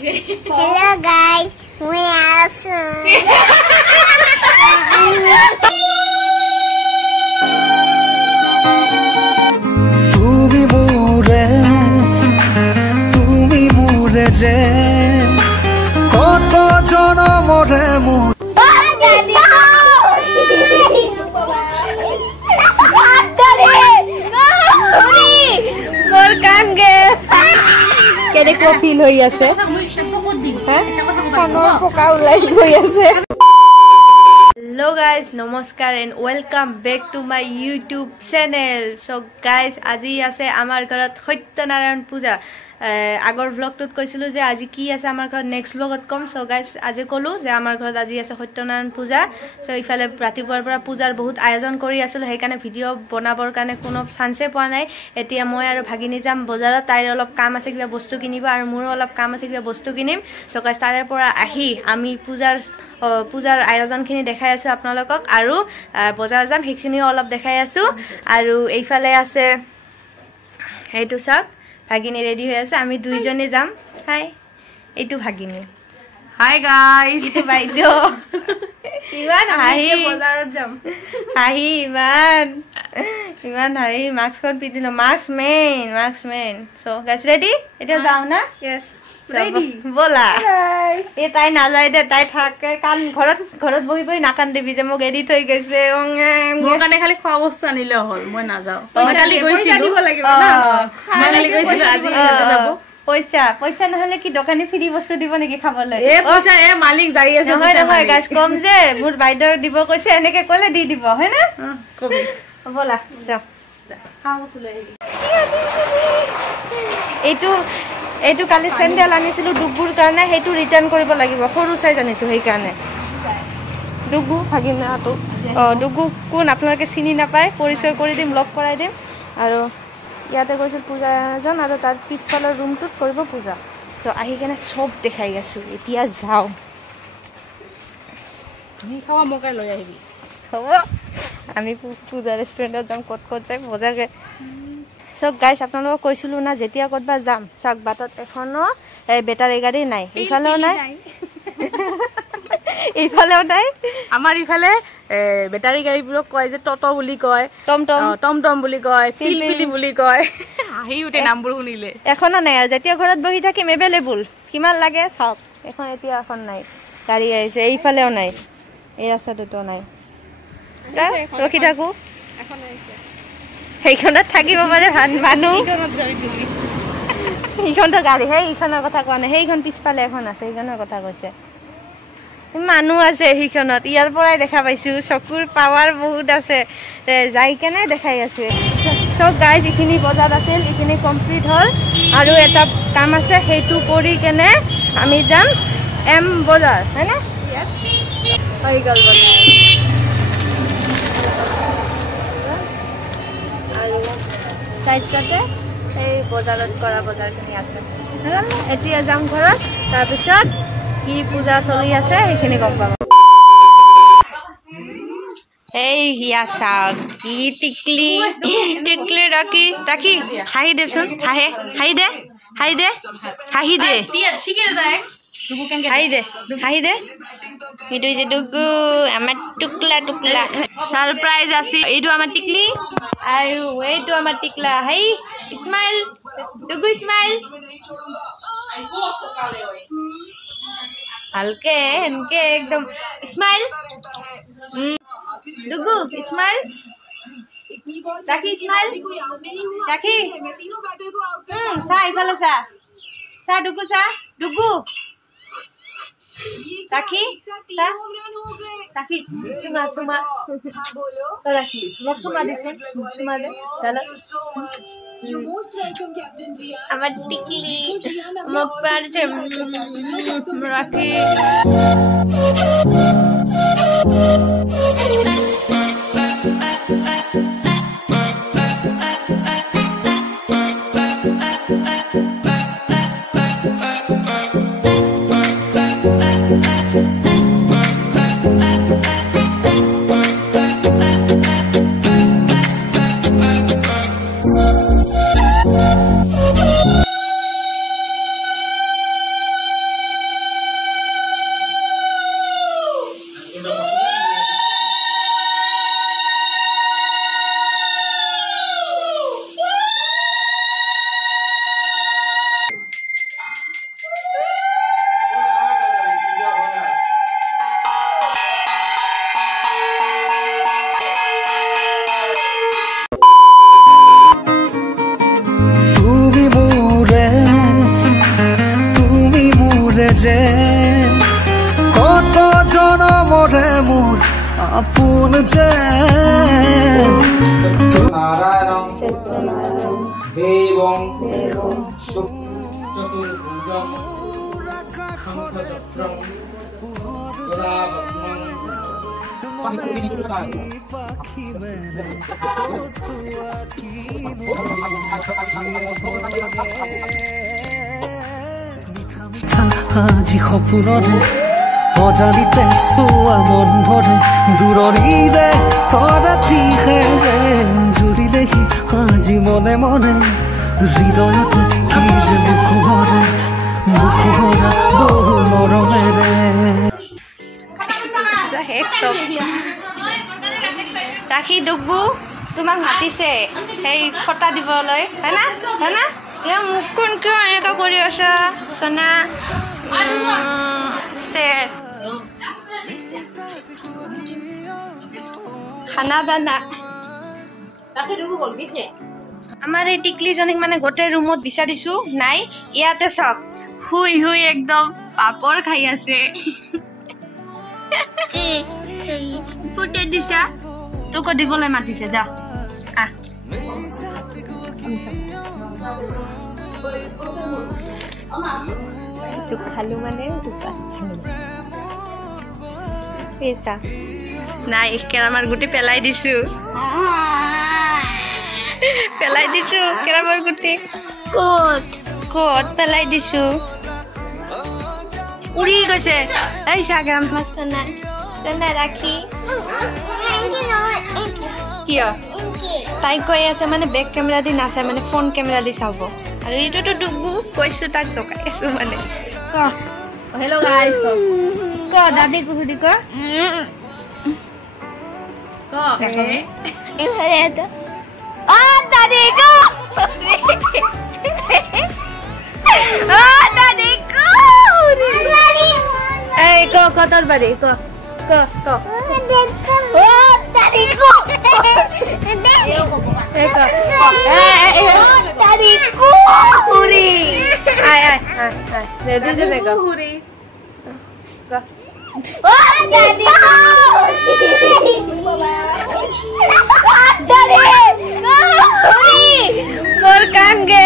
Hello guys, we are soon. তুমি মোৰে যে কত জনমৰে মোৰ কেনেকুৱা ফিল হৈ আছে কাণৰ পকা ওলাই গৈ আছে। Hello guys, namaskar and welcome back to my YouTube channel. So guys, আজি আছে আমাৰ ঘৰত সত্যনাৰায়ণ পূজা। আগৰ ব্লগটোত কৈছিলো যে আজি কি আছে আমাৰ ঘৰত, নেক্সট ব্লগত কম। সো গাইজ আজি ক'লো যে আমাৰ ঘৰত আজি আছে সত্যনাৰায়ণ পূজা। সো ইফালে ৰাতিপুৱাৰ পৰা পূজাৰ বহুত আয়োজন কৰি আছিলোঁ, সেইকাৰণে ভিডিঅ' বনাবৰ কাৰণে কোনো চান্সে পোৱা নাই। এতিয়া মই আৰু ভাগিনী যাম বজাৰত, তাইৰ অলপ কাম আছে, কিবা বস্তু কিনিব, আৰু মোৰো অলপ কাম আছে, কিবা বস্তু কিনিম। সো গাইজ তাৰে পৰা আহি আমি পূজাৰ আয়োজনখিনি দেখাই আছোঁ আপোনালোকক, আৰু বজাৰ যাম সেইখিনিও অলপ দেখাই আছোঁ। আৰু এইফালে আছে এইটো চাওক, ভাগিনী ৰেডি হৈ আছে, আমি দুইজনে যাম। হাই, এইটো ভাগিনী। হাই গাইজ, এইটো বাইদেউ। ইমান হাঁহি, বজাৰত যাম হাঁহি, ইমান হাঁহি। মাস্কখন পিন্ধিলোঁ, মাস্ক মেইন। চ' গাইজ ৰেডি, এতিয়া যাওঁ না? য়েছ ব'লা। এই তাই নাযায় দে, তাই থাকে কান ঘৰত বহি বহি নাকান দিবি যে মোক এৰি থৈ গৈছে। মোৰ কাৰণে খালি খোৱা বস্তু আনিলে হ'ল, মই নাযাওঁ। পইচা নহলে কি দোকানী ফ্ৰী বস্তু দিব নেকি খাবলৈ? মালিক যাই আছে নহয় গাইজ, কম যে মোৰ বাইদেউ দিব কৈছে, এনেকে কলে দি দিব, হয় না? কবি ব'লা যাওঁ। এইটো কালি চেণ্ডেল আনিছিলোঁ ডুগুৰ কাৰণে, সেইটো ৰিটাৰ্ণ কৰিব লাগিব, সৰু চাইজ আনিছোঁ সেইকাৰণে। ডুগু ভাগিনাটো, ডুগু কোন আপোনালোকে চিনি নাপায়, পৰিচয় কৰি দিম, লগ কৰাই দিম। আৰু ইয়াতে গৈছিল পূজা এজন, আৰু তাৰ পিছফালৰ ৰুমটোত কৰিব পূজা। চ' আহি কেনে চব দেখাই আছোঁ, এতিয়া যাওঁ। খাৱা মোকে লৈ আহিবি, হ'ব? আমি পূজা ৰেষ্টুৰেণ্টত যাম, ক'ত যায় বজাৰকে। চাওক গাইজ, আপোনালোকক কৈছিলোঁ না, যেতিয়া ক'তবা যাম, চাওক বাটত এখনো বেটাৰী গাড়ী নাই, এইফালেও নাই, এইফালেও নাই। আমাৰ ইফালে বেটাৰী গাড়ীবোৰক কয় যে ট'ট বুলি কয়, টমটম বুলি কয়, পিলপিলি বুলি কয়, হাঁহি উঠে নামবোৰ শুনিলে। এখনো নাই, আৰু যেতিয়া ঘৰত বহি থাকিম এভেইলেবল, কিমান লাগে চাওক। এতিয়া এখন নাই, গাড়ী আহিছে, এইফালেও নাই, এই ৰাস্তাটোতো নাই। ৰখি থাকো, সেইখনত থাকিব পাৰে মানুহ, সেইখনতো গাড়ী, সেইখনৰ কথা কোৱা নাই, সেইখন পিছফালে এখন আছে, সেইখনৰ কথা কৈছে। মানুহ আছে সেইখনত, ইয়াৰ পৰাই দেখা পাইছোঁ, চকুৰ পাৱাৰ বহুত আছে, যাই কেনে দেখাই আছোঁ। চব গাইজ, যিখিনি বজাৰ আছিল এইখিনি কমপ্লিট হ'ল, আৰু এটা কাম আছে, সেইটো কৰি কেনে আমি যাম এম বজাৰ, হয়নে? হৈ গ'ল বজাৰ। আৰু তাৰপিছতে এই বজাৰত কৰা বজাৰখিনি আছে। এতিয়া যাম ঘৰত, তাৰপিছত কি পূজা চলি আছে সেইখিনি গম পাব। এই হিয়া চাওক, কি টিকলি ৰাখি হাঁহি দেচোন, হাঁহি দে এইটো যে ডুগু আমাৰ টুকলা ছাৰপ্ৰাইজ আছে। এইটো আমাৰ টিকলি, আৰু এইটো আমাৰ টিকলা। হাই স্মাইল, ডুগু স্মাইল, ভালকে এনেকে একদম স্মাইল। ডুগু স্মাইল, ৰাখি স্মাইল, ৰাখি চা, ইফালে চা ডুগু, ডুগু রাখি চুমা রাখি মোক চুমা দিছে, চুমা দে তাহলে। আমার টিকলি আমার পারছে রাখি। যে কত জনমরে মোর আপোন যে নারায়ণং দেবং চতুর্ভুজং শঙ্খচক্রং গদাপদ্মং আজি সপোনৰে অজানিতে চোৱা মন ভৰে দূৰণিৰে তৰাতিহে যেন জুৰিলেহি আজি মনে মনে হৃদয়তে কি যে বুকুভৰা বহু মৰমেৰে ৰাখি ডুগবু তোমাক মাতিছে সেই ফটা দিবলৈ হয় না মুখখন কিয় এনেকুৱা কৰি আছা সোনা খানা দানা আমাৰ এই টিকলিজনীক মানে গোটেই ৰুমত বিচাৰিছো নাই ইয়াতে চাওক শুই শুই একদম পাপৰ খাই আছে ফুটে দিছা তোকো দিবলৈ মাতিছে যা আহ তোক খালো মানে পেছা নাই কেৰামাৰ গুটি পেলাই দিছো কেৰামাৰ গুটি ক'ত পেলাই দিছো উৰি গৈছে এই চা কেৰাম নাই ৰাখি কিয় তাই কৈ আছে মানে বেক কেমেৰা দি নাচাই মানে ফোন কেমেৰা দি চাব আৰু এইটোতো ডুগু কৈছো তাক জকাই আছো মানে হেল্ল' গাইজ ক দাদি কুকুৰি ক দাদি এই ক তোৰ বাড়ি ক মোৰ কান গে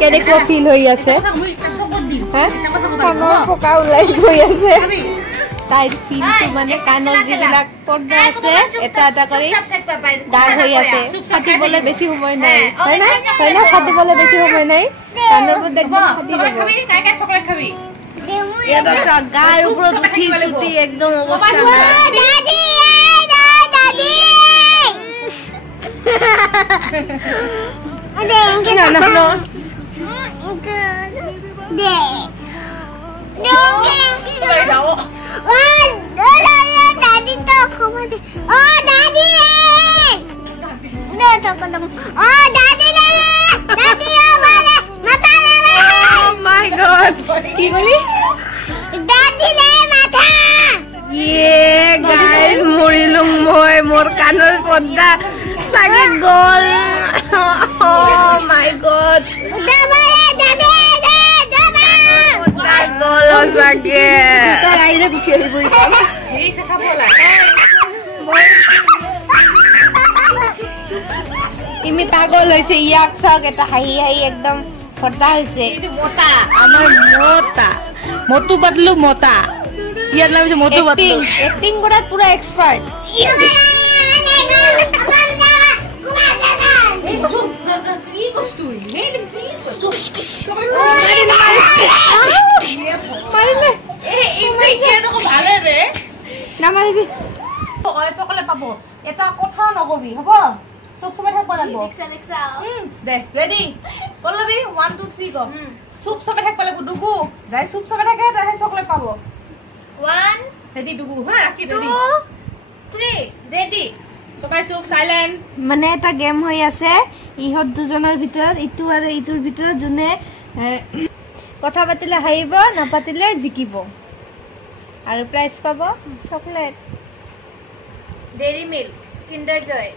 কেনেকুৱা ফিল হৈ আছে কাণৰ পকা ওলাই গৈ আছে তাইৰ ফিলটো মানে কাণৰ যিবিলাক পৰ্দা আছে এটা এটা কৰি দাগ হৈ আছে ফাটিবলৈ বেছি সময় নাই হয় না ফাটিবলৈ বেছি সময় নাই কাণৰ পৰা একদম ফাটি যাব গাৰ ওপৰত উঠি চুটি একদম অৱস্থা মৰিলো মই মোৰ কাণৰ পৰ্দা চাগে গ'ল মাই গড গ'ল চাগে ইমি পাগল হৈছে ইয়াক চাওক এটা হাঁহি হাঁহি একদম ফটা হৈছে আমাৰ মটু বাদলু মতা ইয়াৰ নাম হৈছে মটু বাদলু এক্টিং কৰাত পুৰা এক্সপাৰ্ট নামাৰিবি চকলেট পাব এটা কথাও নকবি হ'ব চব সময় থাকিব লাগিব দে ৰেডি পল্লৱী 1 2 3 ক চুপ চবে থাক পালে ডুগু যাই চুপ চবে থাকে তাহে চকলেট পাব 1 রেডি ডুগু হ্যাঁ রাখি রেডি 2 3 রেডি সবাই চুপ সাইলেন্ট মানে এটা গেম হৈ আছে ইহত দুজনৰ ভিতৰত ইটো আৰু ইটোৰ ভিতৰত জুনে কথা পাতিলে হাইব না পাতিলে জিকিব আৰু প্ৰাইজ পাব চকলেট ডেইৰী মিল্ক কিন্ডাৰ জয়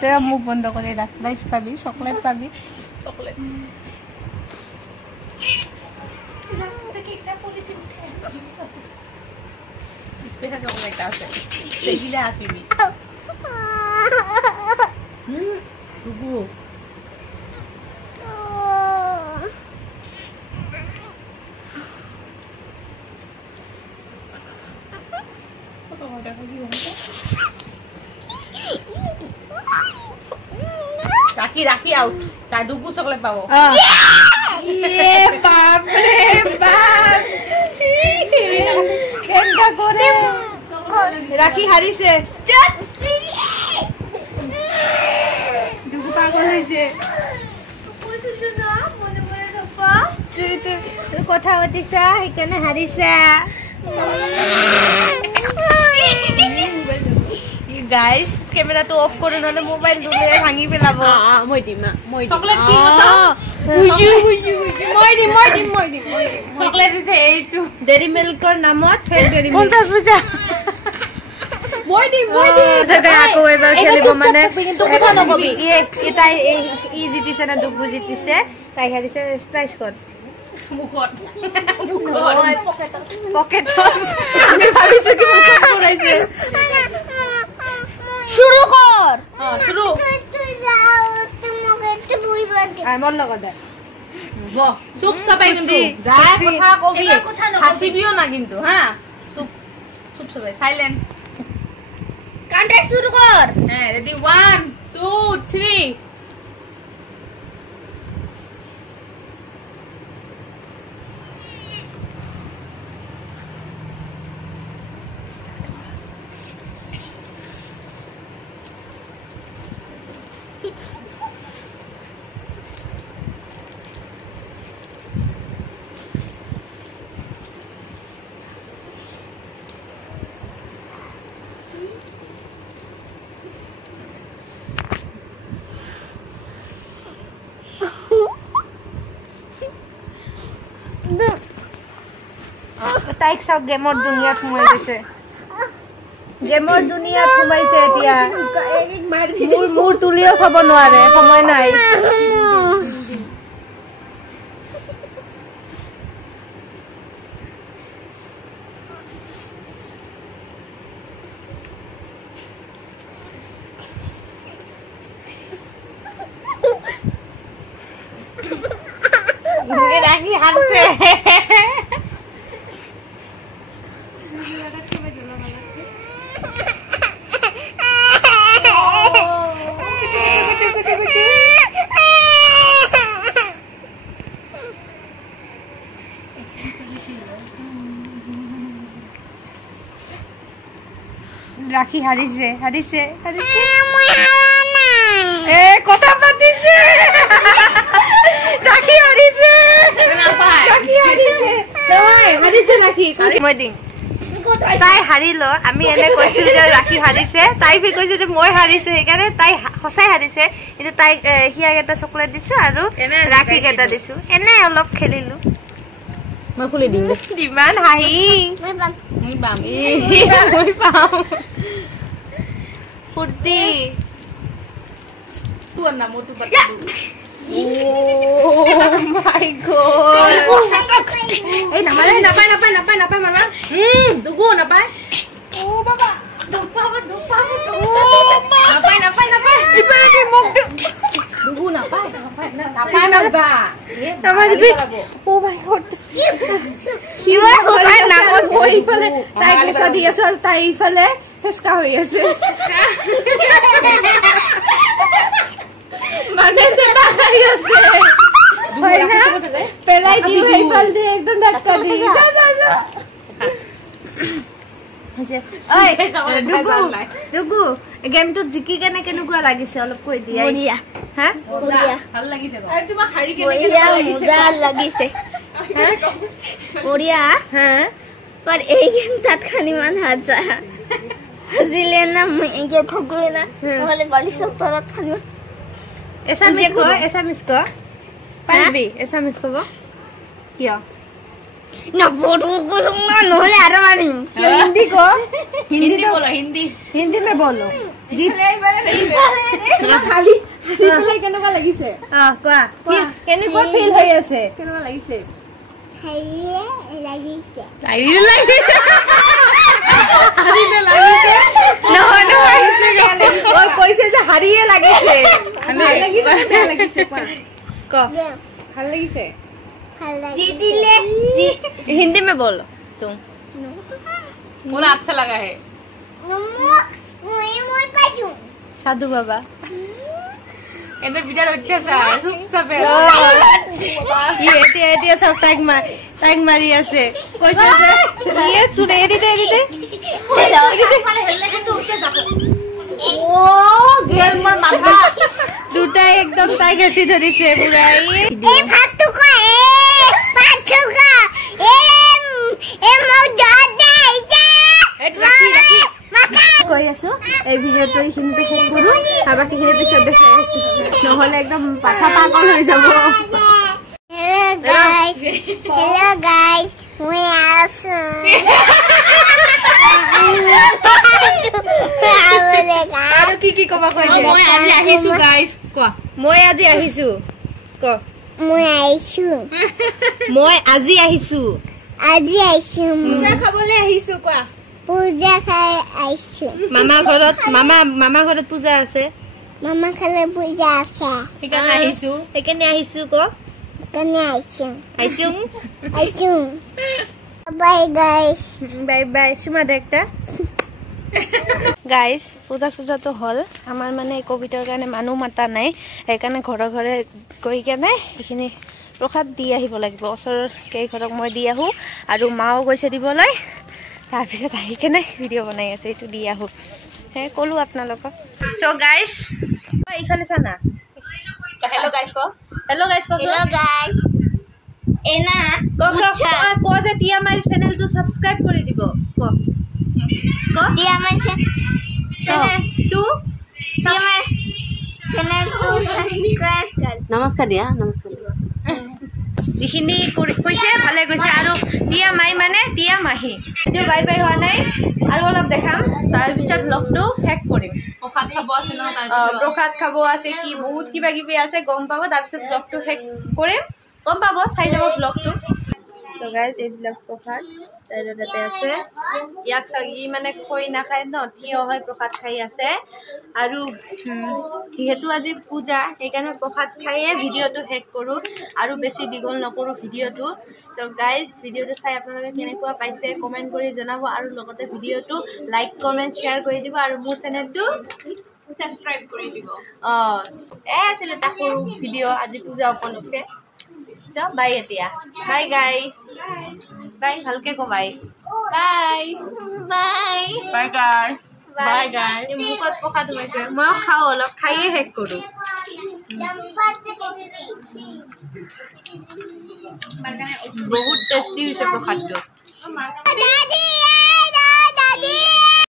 তেৰা মুখ বন্ধ কৰি ৰাখ প্ৰাইজ পাবি চকলেট পাবি চকলেট স্পেশাল চকলেট আছে দেখিলে আসিবি ডুগু রাখি রাখি আউট তাই ডুগু চকলেট পাবো ইয়ে বাপ রে বাপ কেনকা করে রাখি হারিছে ডুগু পাগল হইছে তুই কথা পাতিছা সেইকাৰণে হাৰিছা গাইস ক্যামেরাটো অফ করে নালে মোবাইল দুলে ভাঙি পেলাব মই দিম না মই চকলেট কি কথা বুঝি মই দিম চকলেট আছে এইটো ডেরি মিল্কৰ নামত ফেৰ ডেৰি মিল্ক 50 পয়সা মই দিম দাদা আকৌ এবাৰ খেলিব মানে কিন্তু কথা নকবি এটাই ই জিতিছে না দুগু জিতিছে তাই হাৰিছে প্ৰাইজ কত মুখত পকেট আমি ভাবিছো কি মুখত পৰাইছে শুরু কর হ্যাঁ শুরু আর মন লগা দে বাহ চুপ চাপাই কিন্তু যা কথা কবি হাসিবিও না কিন্তু হ্যাঁ চুপ চুপ চাপাই সাইলেন্ট কাউন্ট শুরু কর হ্যাঁ রেডি 1 2 3 তাইক সব গেমৰ দুনিয়াত সোমাই দিছে গেমৰ দুনিয়াত সোমাইছে এতিয়া মোৰ তুলিও চাব নোৱাৰে সময় নাই ৰাখি হাসছে ৰাখি হাৰিছে এ কথা পাতিছে ৰাখি হাৰিছে ৰাখি মই দিম তাই হাৰিল আমি এনে কৈছিল যে ৰাখি হাৰিছে তাই ফিৰ কৈছে যে মই হাৰিছে সেইকাৰণে তাই সঁচাই হাৰিছে কিন্তু তাই হিয়াক এটা চকলেট দিছো আৰু ৰাখিক এটা দিছো এনে অলপ খেলিলো মই খুলি দিম দিমান হাঁহি মই পাম ফুৰ্তি তোৰ নাম তো পাতা Oh my god. Eh napai mana? Dugu napai. Oh baba. Dupa. Napai. Ipa lagi mok. Dugu napai. Napai dibi. Oh my god. Kiwa hosai namot boi phale. Tai kesa di asor tai phale. Heska hoi ase. Mane se bakai ase. Hoy na pelai di bhai phal de ekdom dhatka di. Ja. দুগু গেমটো জিকি কেনে কেনেকুৱা লাগিছে অলপ কৈ দিয়া বঢ়িয়া হা বঢ়িয়া ভাল লাগিছে আৰু তোমাক হাৰি কেনে বঢ়িয়া মজা লাগিছে বঢ়িয়া হা पर एक तत्काली मान हाजा हजिले ना ये ठोकले ना वाले बाली सब तरफ खाली এছামিছ ক পাৰিবি এছামিছ ক'ব কিয় ना फोटो को सुनना नहले आरो मारी हिंदी को हिंदी बोलो हिंदी हिंदी में बोलो খালি ইফালে কেনেকুৱা লাগিছে কোৱা কেনেকুৱা ফিল হৈ আছে কেনেকুৱা লাগিছে हाइले লাগিছে নহয় ঐ কৈছে যে হাৰিয়ে লাগিছে ভাল লাগিছে বেয়া লাগিছে কোৱা ক ভাল লাগিছে जी दिले जी हिंदी में बोलो तुम बोला अच्छा लगा है मोय पाजू साधु बाबा एने बिचार अत्याचार चुपचापे এতিয়া সব তাইক মাৰি আছে কৈছে যে ইয়ে চুৰে এৰি দে ओ गेल मोर माथा দুটাই একদম তাই ঘেঁচি ধৰিছে পুৰা ए भात को भात को ए मौ दादा इजा কৈ আছো এই ভিডিঅ'টো এইখিনিতে শেষ কৰো আৰু বাকীখিনি পিছত দেখাই আছো নহ'লে একদম পাঠা পাগল হৈ যাব Hello guys we are soon আৰু কি ক'বা কৈ দে মই আজি আহিছো গাইস কোৱা মই আজি আহিছো ক মই আইছো মই আজি আহিছো পূজা খাবলৈ আহিছো কোৱা পূজা খাই আইছো মামা ঘৰত পূজা আছে মামা খালে পূজা আছে সেইকাৰণে আহিছো সেইকাৰণে আহিছো ক কেনে আইছো বাই গাইস বাই চুমা দে একটা গাইজ পূজা চূজাটো হ'ল আমাৰ মানে ক'ভিডৰ কাৰণে মানুহ মাতা নাই সেইকাৰণে ঘৰে ঘৰে গৈ কেনে সেইখিনি প্ৰসাদ দি আহিব লাগিব ওচৰৰ কেইঘৰক মই দি আহোঁ আৰু মাও গৈছে দিবলৈ তাৰপিছত আহি কেনে ভিডিঅ' বনাই আছোঁ এইটো দি আহোঁ সেই ক'লোঁ আপোনালোকক চ' গাইজ এইফালে চানা हेलो गाइस को হেল্ল' গাইজ কচোন Hello guys এনা ক যে তিয়া আমাৰ চেনেলটো ছাবস্ক্ৰাইব কৰি দিব ক দিয়া মাইছে চেনেলটো चैनल को सब्सक्राइब कर নমস্কাৰ দিয়া নমস্কাৰ যিখিনি কৈছে ভালে কৈছে আৰু তিয়া মাই মানে তিয়া মাহী এতিয়া বাই বাই হোৱা নাই আৰু অলপ দেখাম তাৰপিছত ব্লগটো শেষ কৰিম প্ৰসাদ খাব আছে ন প্ৰসাদ খাব আছে কি বহুত কিবা কিবি আছে গম পাব তাৰপিছত ব্লগটো শেষ কৰিম গম পাব চাই যাব ব্লগটো চ' গাইজ এইবিলাক প্ৰসাদ তাতে আছে ইয়াক ই মানে খৈ নাখায় ন থিয় হৈ প্ৰসাদ খাই আছে আৰু যিহেতু আজি পূজা সেইকাৰণে প্ৰসাদ খায়ে ভিডিঅ'টো শেষ কৰোঁ আৰু বেছি দীঘল নকৰোঁ ভিডিঅ'টো চ' গাইজ ভিডিঅ'টো চাই আপোনালোকে কেনেকুৱা পাইছে কমেণ্ট কৰি জনাব আৰু লগতে ভিডিঅ'টো লাইক কমেণ্ট শ্বেয়াৰ কৰি দিব আৰু মোৰ চেনেলটো সাবস্ক্ৰাইব কৰি দিব আছিলে এটা সৰু ভিডিঅ' আজি পূজা উপলক্ষে চ' বাই এতিয়া বাই গাইজ বাই ভালকৈ ক bye bye bye bye guys bye guys মুখত প্ৰসাদ সোমাইছে মই খাওঁ অলপ খায়ে শেষ কৰোঁ বহুত টেষ্টি হৈছে প্ৰসাদটো दादी